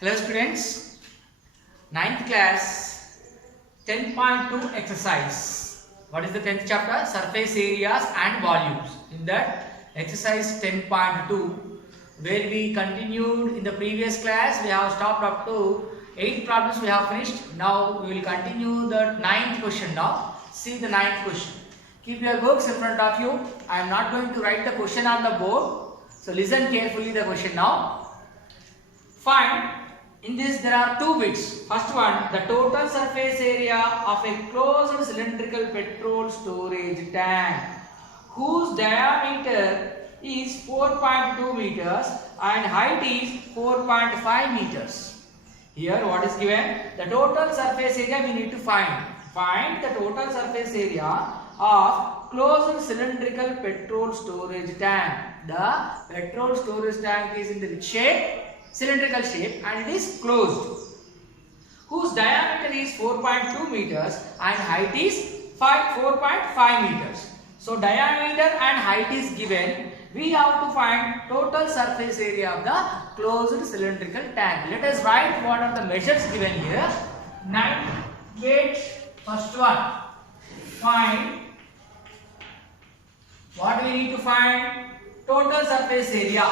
Hello students, ninth class 10.2 exercise. What is the 10th chapter? Surface areas and volumes. In that exercise 10.2 where we continued in the previous class, we have stopped up to 8 problems we have finished. Now we will continue the 9th question now. See the 9th question. Keep your books in front of you. I am not going to write the question on the board. So listen carefully the question now. Find, in this there are two bits. First one, the total surface area of a closed cylindrical petrol storage tank whose diameter is 4.2 meters and height is 4.5 meters. Here what is given? The total surface area we need to find. Find the total surface area of closed cylindrical petrol storage tank. The petrol storage tank is in the which shape? Cylindrical shape, and it is closed, whose diameter is 4.2 meters and height is 4.5 meters. So diameter and height is given. We have to find total surface area of the closed cylindrical tank. Let us write what are the measures given here. 9. Get first one. Find, what we need to find? Total surface area.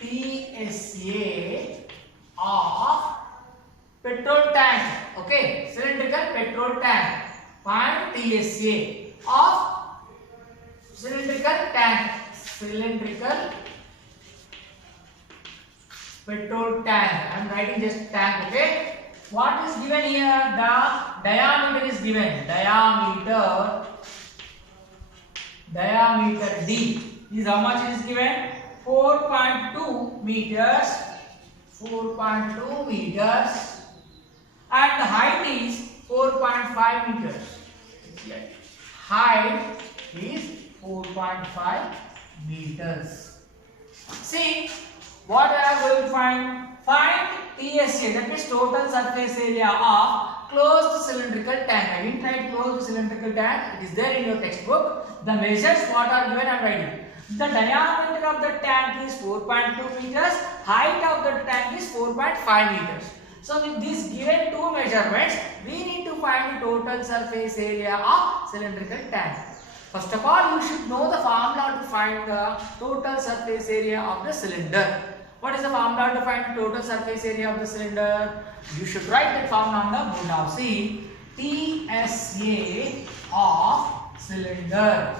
TSA of petrol tank, okay, cylindrical petrol tank. Find TSA of cylindrical tank, cylindrical petrol tank. I am writing just tank, okay. What is given here? The diameter is given. Diameter D is how much it is given? 4.2 meters, 4.2 meters, and the height is 4.5 meters. Height is 4.5 meters. See what I am going to find. Find TSA, that means total surface area of closed cylindrical tank. I didn't write closed cylindrical tank. It is there in your textbook. The measures what are given I am writing. The diameter of the tank is 4.2 meters, height of the tank is 4.5 meters. So with these given two measurements, we need to find the total surface area of cylindrical tank. First of all, you should know the formula to find the total surface area of the cylinder. What is the formula to find the total surface area of the cylinder? You should write that formula on the board now. See, TSA of cylinder.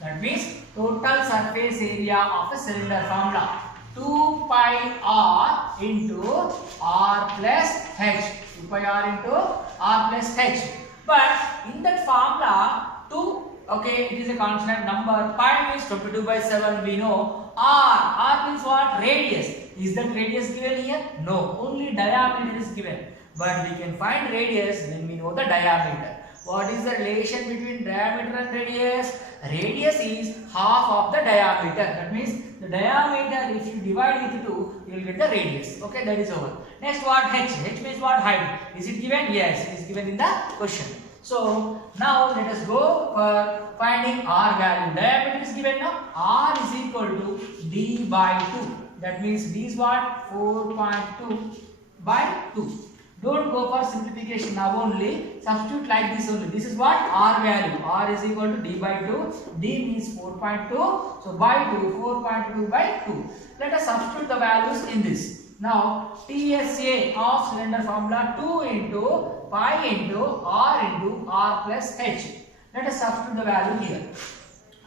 That means total surface area of a cylinder formula 2 pi r into r plus h. 2 pi r into r plus h. But in that formula 2, okay, it is a constant number. Pi means 22 by 7. We know r means what? Radius. Is that radius given here? No, only diameter is given. But we can find radius when we know the diameter. What is the relation between diameter and radius? Radius is half of the diameter. That means the diameter, if you divide with 2, you will get the radius. Okay, that is over. Next, what? H. H means what? Height. Is it given? Yes, it is given in the question. So now let us go for finding r value. Diameter is given now. R is equal to d by 2. That means d is what? 4.2 by 2. Don't go for simplification now only. Substitute like this only. This is what? R value. R is equal to d by 2. D means 4.2. So by 2, 4.2 by 2. Let us substitute the values in this. Now TSA of cylinder formula 2 into pi into r plus h. Let us substitute the value here.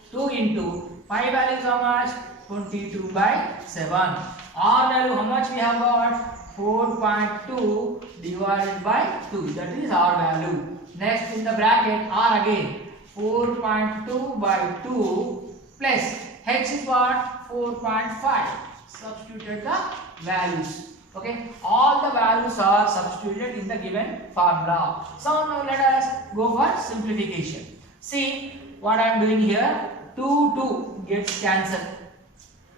2 into pi value is how much? 22 by 7. R value how much we have got? 4.2 divided by 2, that is R value. Next in the bracket R again, 4.2 by 2 plus H is what? 4.5. Substituted the values. Okay, all the values are substituted in the given formula. So now let us go for simplification. See what I am doing here. 2 gets cancelled.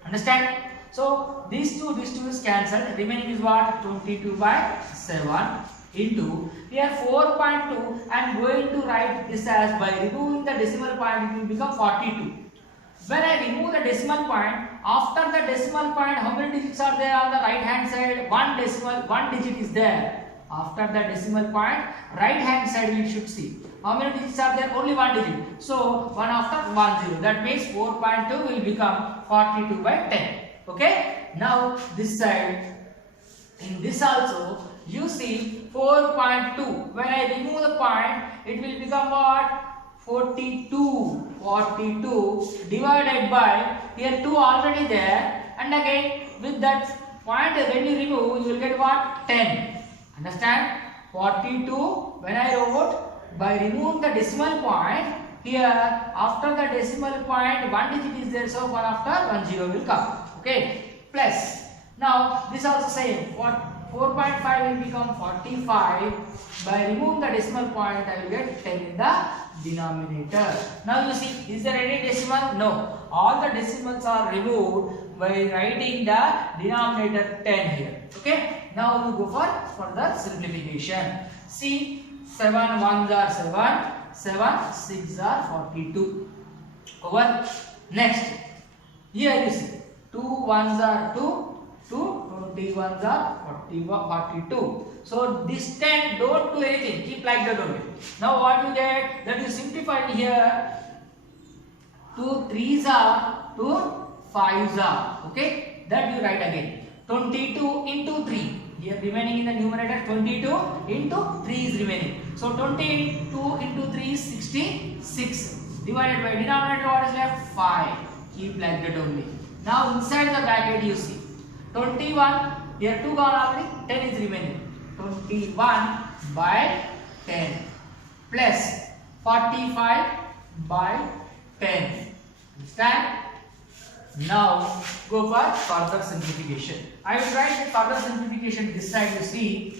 Understand? So these two is cancelled. Remaining is what? 22 by 7 into here 4.2. I am going to write this as, by removing the decimal point, it will become 42. When I remove the decimal point, after the decimal point, how many digits are there on the right hand side? One digit is there. After the decimal point, right hand side we should see. How many digits are there? Only one digit. So 1 after 1 0. That means 4.2 will become 42 by 10. Okay. Now this side, in this also you see 4.2. When I remove the point, it will become what? 42. 42 divided by, here 2 already there, and again with that point when you remove, you will get what? 10. Understand? 42 when I wrote, by removing the decimal point, here after the decimal point one digit is there, so 1 after 1 0 will come. Okay. Plus, now this also same, 4.5 will become 45. By removing the decimal point, I will get 10 in the denominator. Now you see, is there any decimal? No. All the decimals are removed by writing the denominator 10 here. Okay. Now we go for further simplification. See, 7 1s are 7, 7 6 are 42. Over. Next, here you see, 2 1s are 2, 21s are 42. So this 10, don't do anything, keep like that only. Now what you get? That you simplify here. 2 3s are 2 5s are. Okay, that you write again. 22 into 3. Here remaining in the numerator 22 into 3 is remaining. So 22 into 3 is 66. Divided by denominator, what is left? 5. Keep like that only. Now inside the bracket you see 21. Here 2 gone already. 10 is remaining. 21 by 10 plus 45 by 10. Understand? Now go for further simplification. I will write the further simplification this side. You see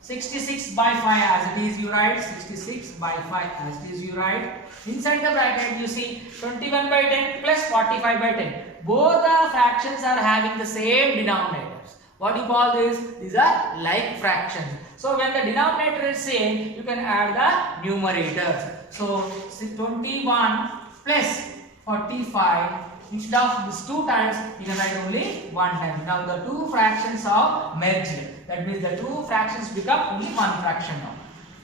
66 by 5 as it is you write. 66 by 5 as it is you write. Inside the bracket you see 21 by 10 plus 45 by 10. Both the fractions are having the same denominators. What do you call this? These are like fractions. So when the denominator is same, you can add the numerators. So 21 plus 45, instead of this 2 times, you can write only 1 time. Now the two fractions are merged. That means the two fractions become only one fraction now.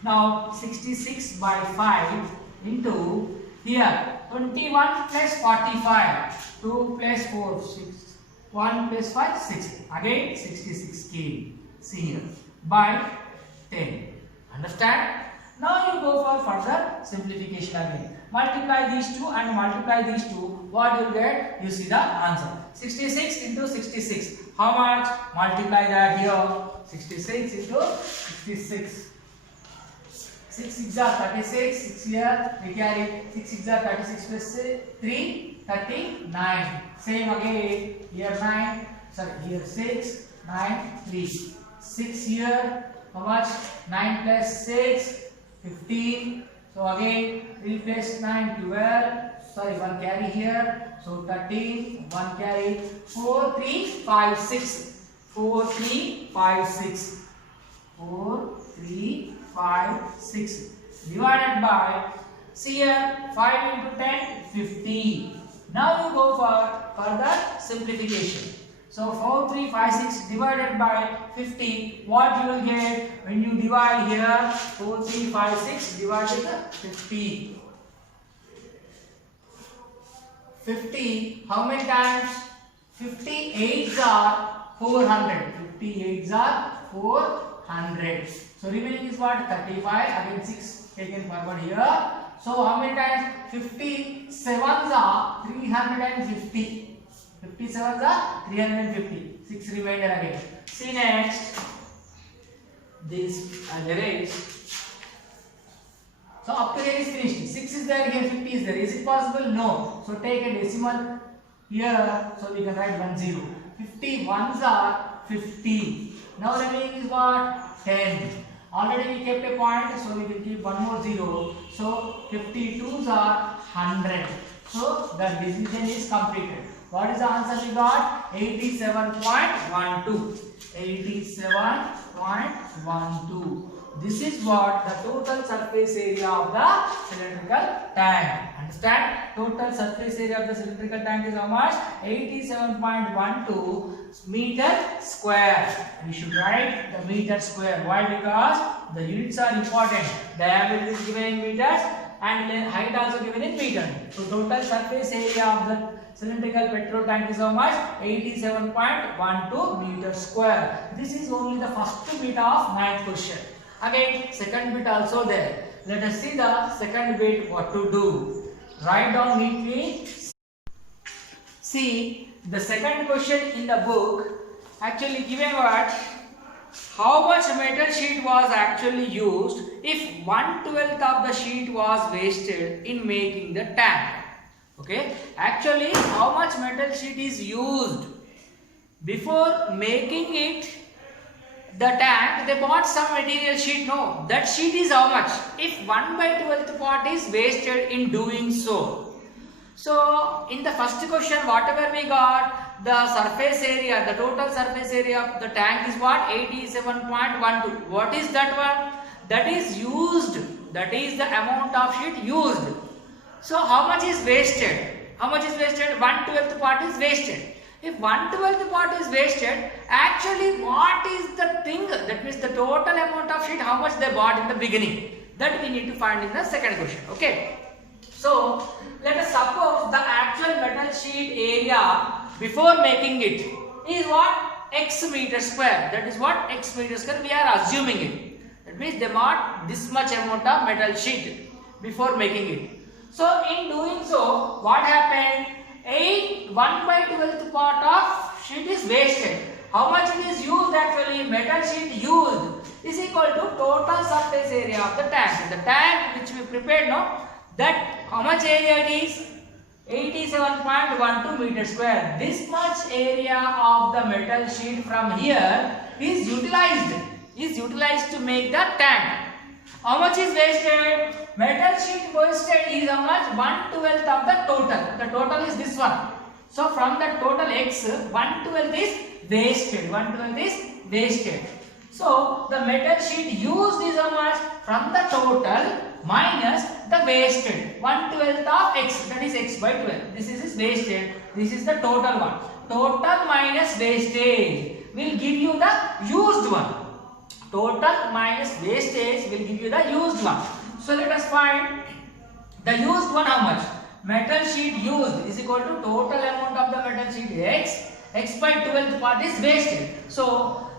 Now 66 by 5 into here 21 plus 45, 2 plus 4, 6, 1 plus 5, 6. Again 66 came. See here by 10. Understand? Now you go for further simplification again. Multiply these two and multiply these two. What you get? You see the answer. 66 into 66. How much? Multiply that here. 66 into 66. 6 6 are 36. 6 here we carry 6 6 are 36 plus 3 39. Same again. Here 9. Sorry, here 6 9 3. 6 here. How much? 9 plus 6 15. So again 3 plus 9 12. Sorry, 1 carry here. So 13. 1 carry. 4 3 5 6. 4 3 5 6. 4 3 5 6 divided by, see here 5 into 10 50. Now you go for further simplification. So 4 3 5 6 divided by 50. What you will get when you divide here? 4 3 5 6 divided by 50. 50 how many times? 58s are 400. 58s are 400. So remaining is what? 35. Again 6 taken forward here. So how many times? 57s are 350. 57s are 350. 6 remainder again. See next. This I'll erase. So up to here is finished. 6 is there, here 50 is there. Is it possible? No. So take a decimal here. So we can write 10. 51s are 50. Now remaining is what? 10. Already we kept a point, so we will keep one more 0. So 52s are 100. So the division is completed. What is the answer we got? 87.12. 87.12. This is what the total surface area of the cylindrical tank. Understand? Total surface area of the cylindrical tank is how much? 87.12 meter square. We should write the meter square. Why? Because the units are important. Diameter is given in meters and height also given in meter. So total surface area of the cylindrical petrol tank is how much? 87.12 meter square. This is only the first bit of 9th question. Again, second bit also there. Let us see the second bit what to do. Write down neatly. See, the second question in the book actually given what? How much metal sheet was actually used if 1/12 of the sheet was wasted in making the tank? Okay, actually how much metal sheet is used before making it the tank? They bought some material sheet. No, that sheet is how much? If 1/12 part is wasted in doing so. So in the first question, whatever we got, the surface area, the total surface area of the tank is what? 87.12. What is that one? That is used. That is the amount of sheet used. So how much is wasted? How much is wasted? 1/12 part is wasted. If 1/12 part is wasted, actually what is the thing? That means the total amount of sheet, how much they bought in the beginning. That we need to find in the second question. Okay. So let us suppose the actual metal sheet area before making it is what? X meter square. That is what? X meter square. We are assuming it. That means they bought this much amount of metal sheet before making it. So in doing so, what happened? 1/12 part of sheet is wasted. How much it is used actually? Metal sheet used is equal to total surface area of the tank. The tank which we prepared now, that how much area it is? 87.12 meter square. This much area of the metal sheet from here is utilized to make the tank. How much is wasted? Metal sheet wasted is how much? 1/12 of the total. The total is this one. So from the total X, 1/12 is wasted. 1/12 is wasted. So the metal sheet used is how much? From the total minus the wasted. 1/12 of X, that is X by 12. This is wasted. This is the total one. Total minus wastage will give you the used one. Total minus wastage will give you the used one. So let us find the used one. How much? Metal sheet used is equal to total amount of the metal sheet X. X by 12 part is wasted. So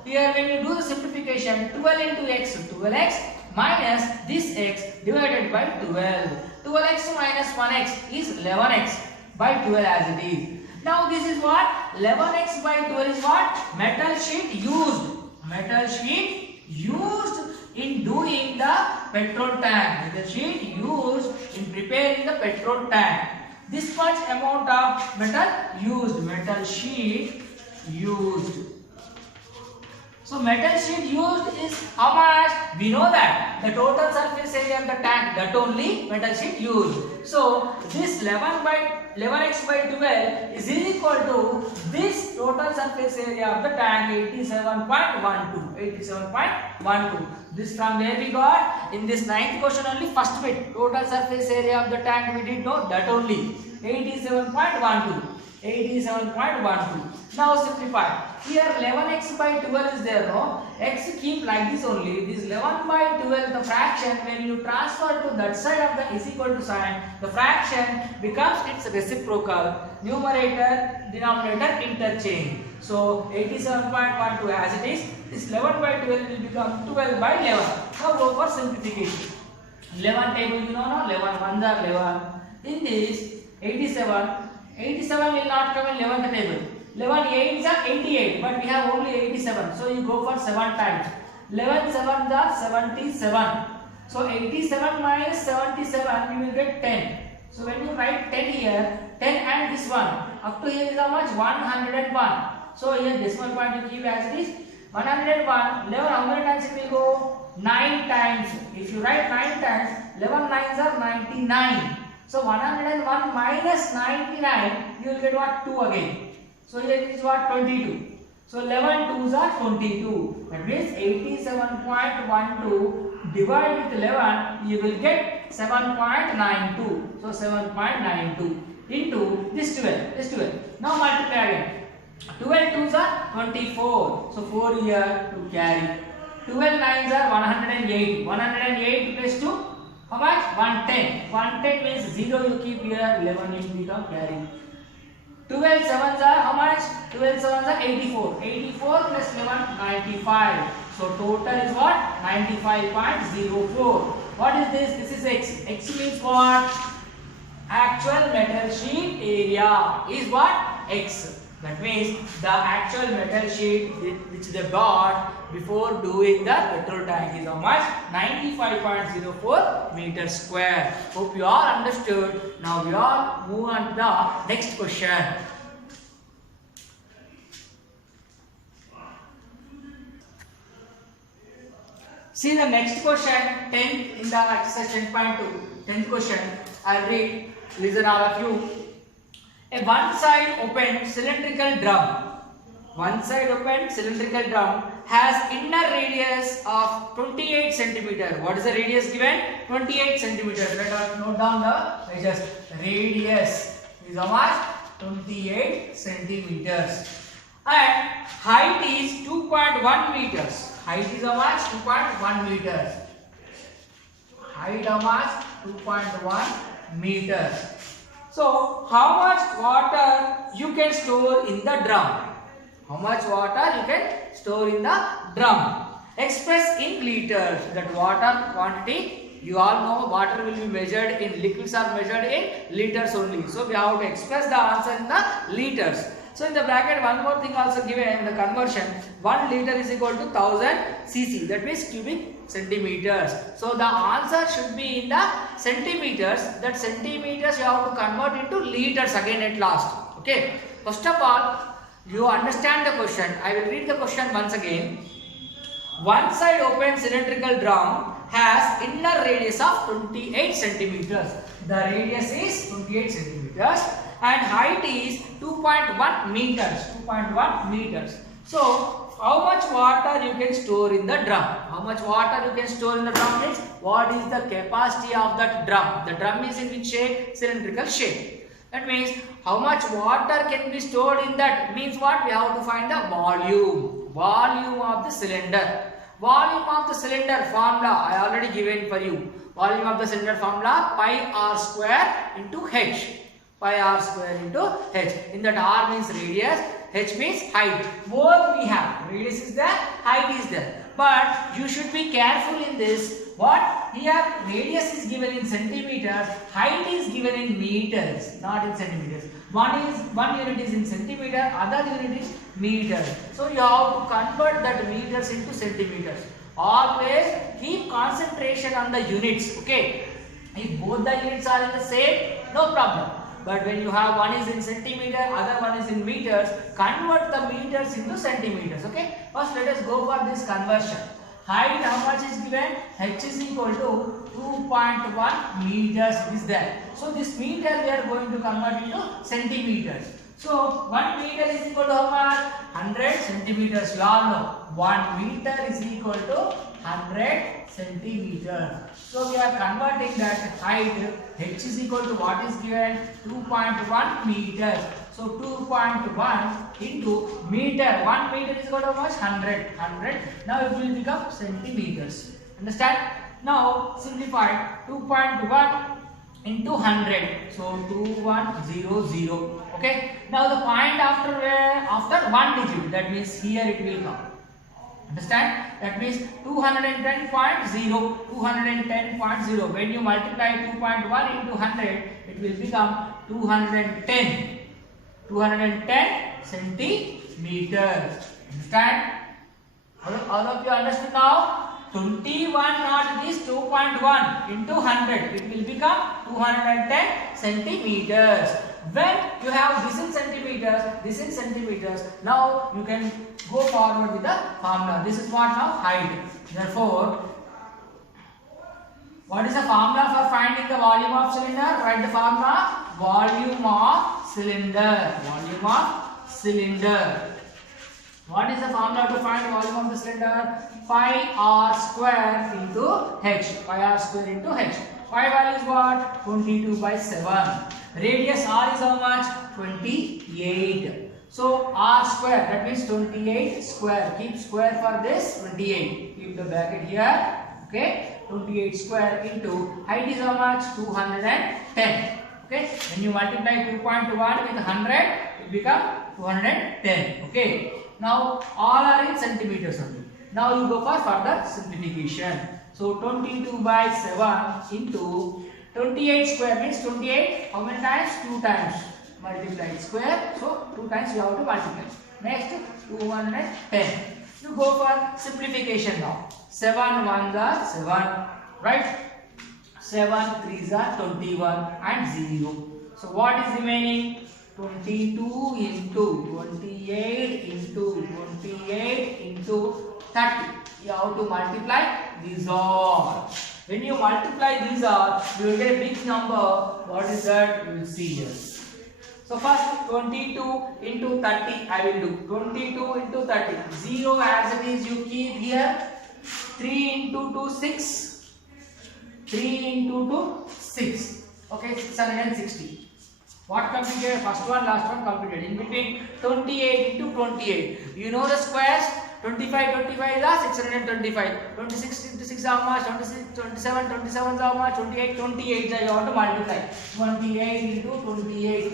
here when you do the simplification, 12 into X, 12X minus this X divided by 12. 12X minus 1X is 11X by 12 as it is. Now this is what? 11X by 12 is what? Metal sheet used. Metal sheet used in doing the petrol tank. Metal sheet used in preparing the petrol tank. This much amount of metal used. Metal sheet used. So metal sheet used is how much? We know that the total surface area of the tank, that only metal sheet used. So this 11x by 12 is equal to this total surface area of the tank 87.12. This from where we got? In this 9th question only, first bit. Total surface area of the tank we did know, that only 87.12. 87.12. Now simplify. Here 11x by 12 is there, no? X keep like this only. This 11 by 12, the fraction, when you transfer to that side of the is equal to sign, the fraction becomes its reciprocal. Numerator, denominator interchange. So 87.12 as it is. This 11 by 12 will become 12 by 11. Now go for simplification. 11 table you know, no? 11 ones are 11. In this 87 will not come in 11th table. 11 8s are 88, but we have only 87. So you go for 7 times. 11 7s are 77. So 87 minus 77, you will get 10. So when you write 10 here, 10 and this one, up to here is how much? 101. So here decimal point you keep as it is. 101. 11 how many times it will go? 9 times. If you write 9 times, 11 9s are 99. So 101 minus 99, you will get what? 2 again. So here it is what? 22. So 11 2s are 22. That means 87.12 divided with 11, you will get 7.92. So 7.92 into this 12. This 12. Now multiply again. 12 twos are 24. So 4 here to carry. 12 nines are 108. 108 plus 2. How much? 110. 110 means 0 you keep here. 11 you become carry. 12 sevens are how much? 12 sevens are 84. 84 plus 11, 95. So total is what? 95.04. What is this? This is X. X means what? Actual metal sheet area is what? X. That means the actual metal sheet which they got before doing the petrol tank is how much? 95.04 meters square. Hope you all understood. Now we all move on to the next question. See the next question, 10th in the exercise 10.2. 10th question. I'll read. Listen all of you. A one-side open cylindrical drum. One-side open cylindrical drum has inner radius of 28 centimeter. What is the radius given? 28 centimeter. Let us note down the measures. Radius is how much? 28 centimeters. And height is 2.1 meters. Height is how much? 2.1 meters. Height how much? 2.1 meters. So, how much water you can store in the drum? How much water you can store in the drum? Express in liters. That water quantity, you all know water will be measured in, liquids are measured in liters only. So, we have to express the answer in the liters. So, in the bracket, one more thing also given in the conversion. 1 liter is equal to 1000 cc. That means cubic centimeters. So, the answer should be in the centimeters. That centimeters you have to convert into liters again at last. Okay. First of all, you understand the question. I will read the question once again. One side open cylindrical drum has inner radius of 28 centimeters. The radius is 28 centimeters. And height is 2.1 meters. 2.1 meters. So, how much water you can store in the drum? How much water you can store in the drum means what is the capacity of that drum? The drum is in which shape? Cylindrical shape. That means how much water can be stored in that means what? We have to find the volume. Volume of the cylinder. Volume of the cylinder formula I already given for you. Volume of the cylinder formula pi r square into h. Pi r square into h. In that r means radius, h means height. Both we have. Radius is there, height is there. But you should be careful in this. What? Here radius is given in centimeters, height is given in meters, not in centimeters. One unit is in centimeter, other unit is meter. So you have to convert that meters into centimeters. Always keep concentration on the units. Okay. If both the units are in the same, no problem. But when you have one is in centimeter, other one is in meters, convert the meters into centimeters. Okay. First let us go for this conversion. Height how much is given? H is equal to 2.1 meters is there. So this meter we are going to convert into centimeters. So 1 meter is equal to how much? 100 centimeters. You all know 1 meter is equal to 100 centimeters. So we are converting that height. H is equal to what is given? 2.1 meters. So 2.1 into meter. 1 meter is equal to how much? 100. 100. Now it will become centimeters. Understand? Now simplify 2.1 into 100. So 2100. Okay. Now the point after where? After 1 digit. That means here it will come. Understand? That means 210.0. 210.0. When you multiply 2.1 into 100, it will become 210. 210 centimeters. Understand? All of you understood now? 21 not this 2.1 into 100. It will become 210 centimeters. When you have this in centimeters, this in centimeters, now you can go forward with the formula. This is what now? Height. Therefore, what is the formula for finding the volume of cylinder? Write the formula. Volume of cylinder. Volume of cylinder. What is the formula to find volume of the cylinder? Pi r square into h. Pi r square into h. Pi value is what? 22 by 7. Radius r is how much? 28. So r square, that means 28 square. Keep square for this 28. Keep the bracket here. Okay, 28 square into height is how much? 210. Okay, when you multiply 2.1 with 100, it becomes 210. Okay, now all are in centimeters only. Now you go for further simplification. So 22 by 7 into 28 square means 28. How many times? 2 times. Multiply square. So 2 times you have to multiply. Next 210. You go for simplification now. 7 1s are 7. Right? 7 3s are 21 and 0. So what is remaining? 22 into 28 into 28 into 30. You have to multiply these all. When you multiply these all, you will get a big number. What is that? You will see here. So first 22 into 30 I will do. 22 into 30. 0 as it is you keep here. 3 into 2 6. 3 into 2 6. Okay, 660. What completed? First one, last one completed. In between 28 into 28. You know the squares? 25 is 625. 26 into 6 is how much? 26, 27 is how much? 28 is you have to multiply. 28 into 28.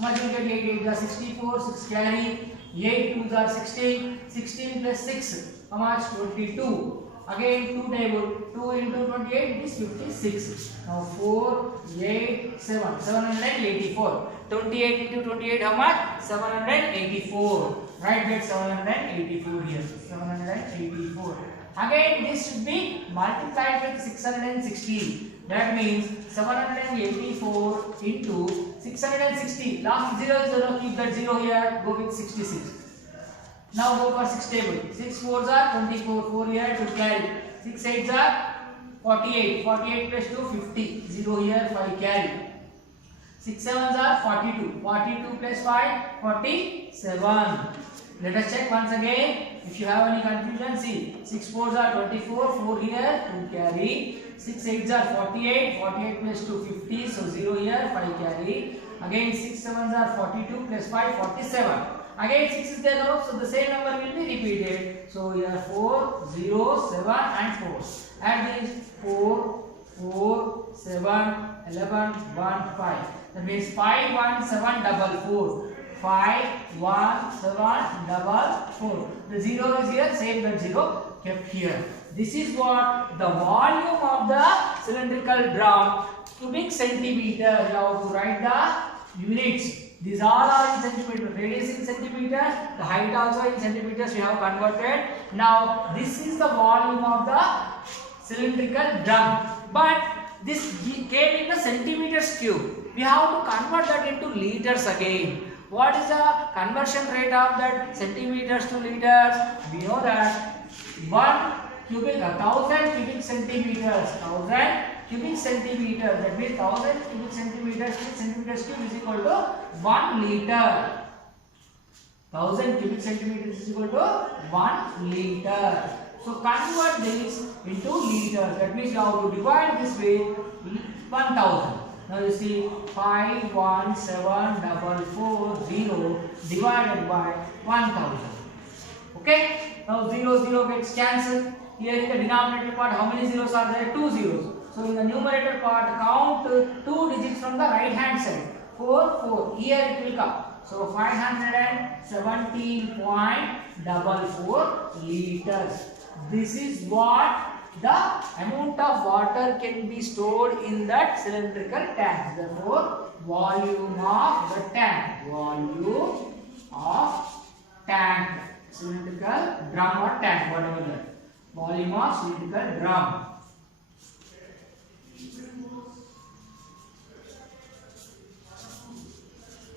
Multiply 8 is 64. 6 carry. 8 2s are 16. 16 plus 6. How much? 22. Again 2 table. 2 into 28 is 56. Now 4, 8, 7. 784. 28 into 28 how much? 784. Right, get 784 here. 784. Again this should be multiplied with 660. That means 784 into 660. Last 0, keep that 0 here. Go with 66. Now go for 6 table. 6 4s are 24. 4 here to carry. 6 8s are 48. 48 plus 2 50. 0 here 5 carry. 6 7s are 42. 42 plus 5 47. Let us check once again. If you have any confusion, see. 6 4s are 24. 4 here 2 carry. 6 8s are 48. 48 plus 2 50. So 0 here 5 carry. Again 6 7s are 42 plus 5 47. Again 6 is there now, so the same number will be repeated. So here 4, 0, 7 and 4. Add these 4, 4, 7, 11, 1, 5. That means 5, 1, 7, double 4. 5, 1, 7, double 4. The 0 is here, same that 0 kept here. This is what the volume of the cylindrical drum, cubic centimeter. You have to write the units. These all are in centimeters. Radius in centimeters. The height also in centimeters we have converted. Now this is the volume of the cylindrical drum. But this came in the centimeters cube. We have to convert that into liters again. What is the conversion rate of that centimeters to liters? We know that 1000 cubic centimeters. 1000 cubic centimeters. That means 1000 cubic centimeters cube is equal to 1 liter. 1000 cubic centimeters is equal to 1 liter. So convert this into liters. That means you have to divide this with 1000. Now you see 5, 1, 7, double 4, 0 divided by 1000. Okay. Now 0, 0 gets cancelled. Here in the denominator part, how many zeros are there? 2 zeros. So in the numerator part, count 2 digits from the right hand side. 4, 4. Here it will come. So 517.44 liters. This is what the amount of water can be stored in that cylindrical tank. Therefore, volume of the tank. Volume of tank. Cylindrical drum or tank, whatever that. Volume of cylindrical drum.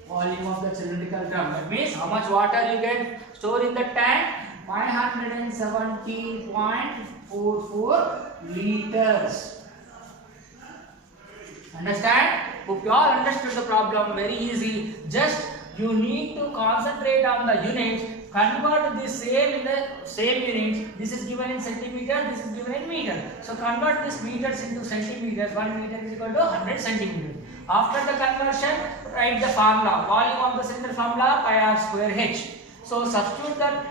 Volume of the cylindrical drum. That means how much water you can store in the tank? 517.44 liters. Understand? Hope you all understood the problem. Very easy. Just you need to concentrate on the units. Convert this same in the same units. This is given in centimeters, this is given in meter. So convert this meters into centimeters. 1 meter is equal to 100 centimeters. After the conversion, write the formula. Volume of the cylinder formula pi r square h. So substitute the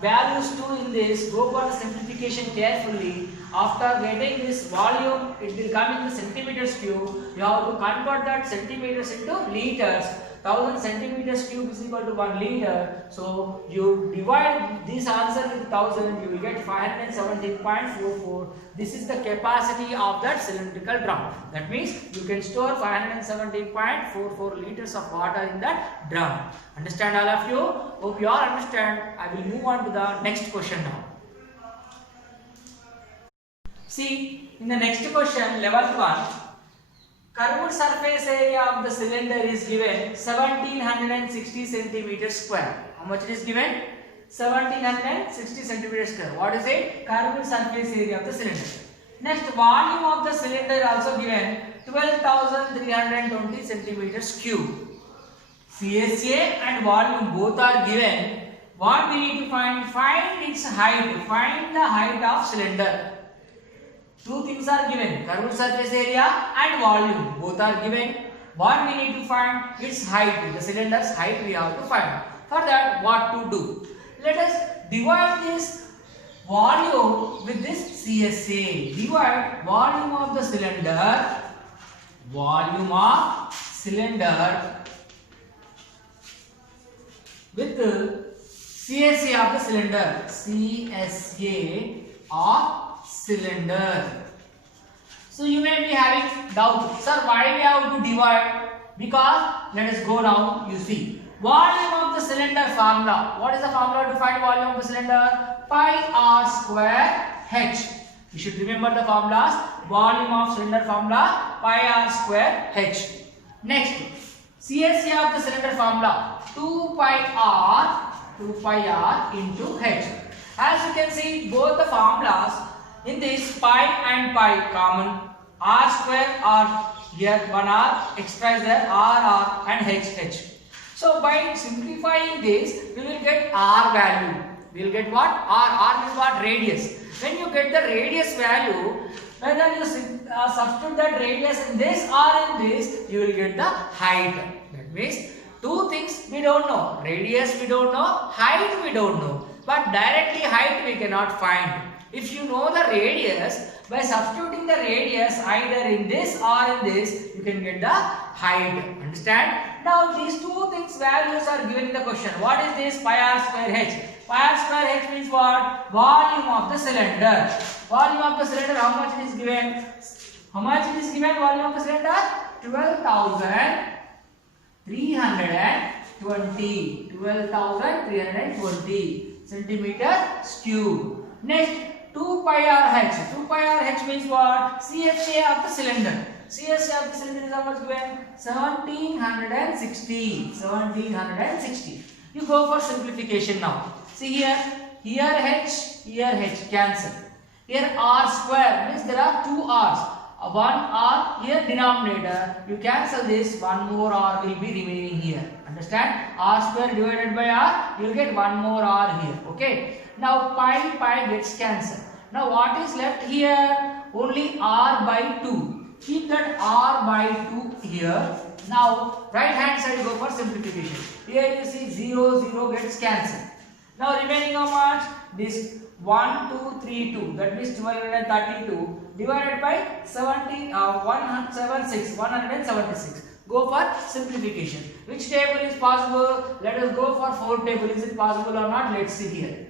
values 2 in this. Go for the simplification carefully. After getting this volume, it will come in the centimeters cube. You have to convert that centimeters into liters. 1000 centimeters cube is equal to 1 liter. So you divide this answer with 1000, you will get 517.44. This is the capacity of that cylindrical drum. That means you can store 517.44 liters of water in that drum. Understand all of you? Hope you all understand. I will move on to the next question now. See, in the next question, 11th one, curved surface area of the cylinder is given 1760 centimeters square. How much it is given? 1760 centimeters square. What is it? Curved surface area of the cylinder. Next, volume of the cylinder also given 12,320 centimeters cube. CSA and volume both are given. What we need to find? Find its height. Find the height of cylinder. Two things are given, curved surface area and volume, both are given. What we need to find? Its height, the cylinder's height we have to find. For that, what to do? Let us divide this volume with this CSA. Divide volume of the cylinder with the CSA of the cylinder. CSA of cylinder. So you may be having doubt, sir, why we have to divide? Because let us go now. You see, volume of the cylinder formula. What is the formula to find volume of the cylinder? Pi r square h. You should remember the formulas. Volume of cylinder formula pi r square h. Next, CSA of the cylinder formula 2 pi r into h. As you can see, both the formulas. In this, pi and pi common, r square r here, 1 r, extra is there, r and h. So by simplifying this, we will get r value. We will get what? R means what? Radius. When you get the radius value, whether you substitute that radius in this or in this, you will get the height. That means two things we don't know. Radius we don't know, height we don't know. But directly height we cannot find. If you know the radius, by substituting the radius either in this or in this, you can get the height. Understand? Now these two things values are given in the question. What is this? Pi r square h. Pi r square h means what? Volume of the cylinder. Volume of the cylinder, how much it is given? How much it is given? Volume of the cylinder? 12,320 centimeters cube. Next, 2 pi r h. 2 pi r h means what? CSA of the cylinder. CSA of the cylinder is how much given? 1760. You go for simplification now. See here h, cancel. Here r square means there are two r's. One r here denominator. You cancel this, one more r will be remaining here. Understand? R square divided by r, you will get one more r here. Okay. Now pi gets cancelled. Now what is left here? Only r by 2. Keep that r by 2 here. Now right hand side go for simplification. Here you see 0 gets cancelled. Now remaining how much? This 1, 2, 3, 2. That means 232 divided by 176. Go for simplification. Which table is possible? Let us go for 4 table. Is it possible or not? Let's see here.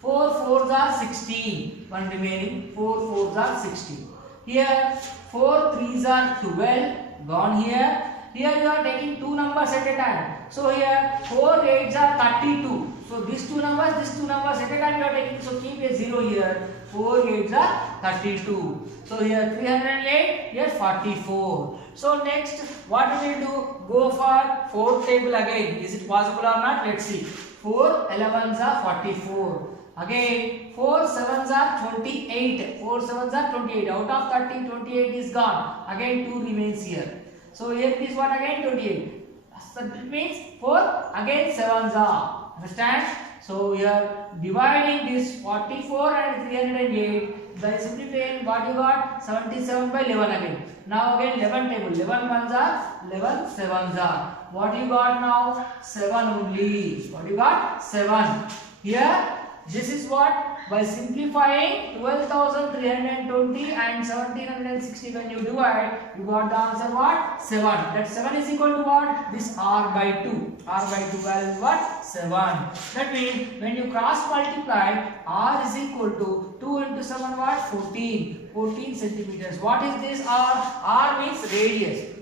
4 4s are 16. One remaining. 4 4s are 16. Here 4 3s are 12. Gone here. Here you are taking two numbers at a time. So here 4 8s are 32. So these two numbers at a time you are taking. So keep a 0 here. 4 8s are 32. So here 308. Here 44. So next what we will do? Go for 4th table again. Is it possible or not? Let's see. 4 11s are 44. Again 4 7s are 28. 4 7s are 28. Out of 30, 28 is gone. Again 2 remains here. So here it is what again? 28. So it means 4 again 7s are. Understand? So here dividing this 44 and 308 by simplifying what you got 77 by 11 again. Now again 11 table 11 ones are 11 sevens are. What you got now? 7 only. What you got? 7. Here this is what by simplifying 12,320 and 1760 when you divide you got the answer what? 7. That 7 is equal to what? This r by 2. R by 2 value is what? 7. That means when you cross multiply r is equal to 2 into 7 what? 14. 14 centimeters. What is this r? R means radius.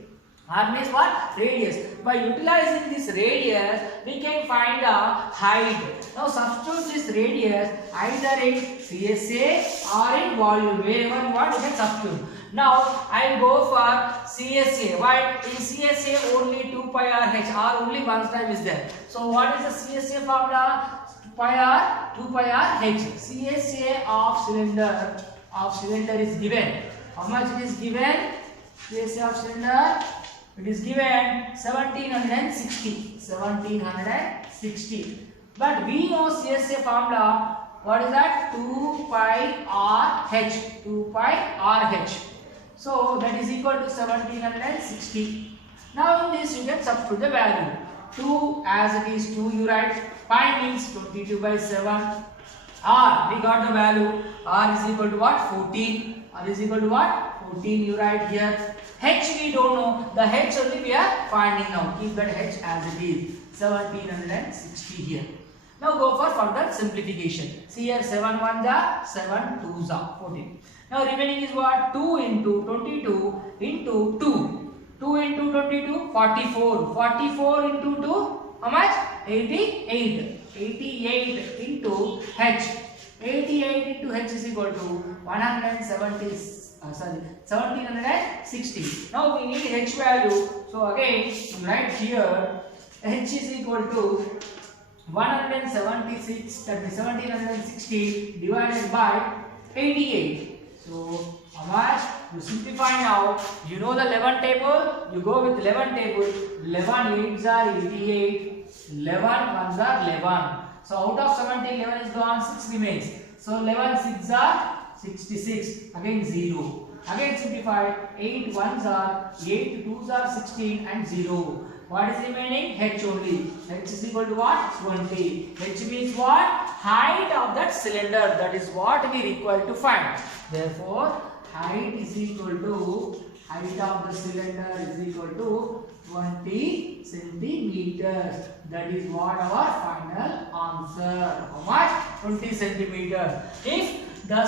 R means what? Radius. By utilizing this radius, we can find the height. Now substitute this radius either in CSA or in volume. Wherever you want, you can substitute. Now I will go for CSA. Why? In CSA only 2 pi r h. R only one time is there. So what is the CSA formula? 2 pi r h. CSA of cylinder is given. How much it is given? CSA of cylinder. It is given 1760. 1760. But we know CSA formula. What is that? 2 pi r h. 2 pi r h. So that is equal to 1760. Now in this you can substitute the value. 2 as it is 2 you write. Pi means 22 by 7. R we got the value. R is equal to what? 14. R is equal to what? 14 you write here. H we don't know. The H only we are finding now. Keep that H as it is. 1760 here. Now go for further simplification. See here 7 1s are 7 2s are 14. Now remaining is what? 2 into 22 into 2. 2 into 22 44. 44 into 2 how much? 88. 88 into H. 88 into H is equal to 1760. Now we need H value. So again right here H is equal to 176, that is 1760 divided by 88. So how much? You simplify now. You know the 11 table. You go with 11 table. 11 8s are 88. 11 1s are 11. So out of 70, 11 is gone. 6 remains. So 11 6s are 66. Again 0. Again simplify. 8 1s are 8 2s are 16 and 0. What is remaining? H only. H is equal to what? 20. H means what? Height of that cylinder. That is what we require to find. Therefore, height is equal to height of the cylinder is equal to 20 centimeters. That is what our final answer. How much? 20 centimeters. If the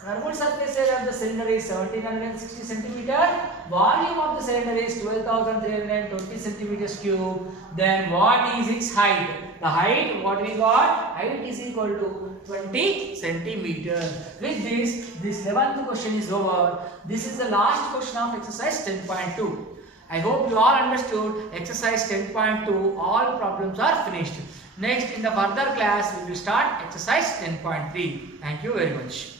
thermal surface area of the cylinder is 1760 centimeter, volume of the cylinder is 12,320 centimeters cube, then what is its height? The height, what we got? Height is equal to 20 centimeters. With this 11th question is over. This is the last question of exercise 10.2. I hope you all understood exercise 10.2. All problems are finished. Next, in the further class, we will start exercise 10.3. Thank you very much.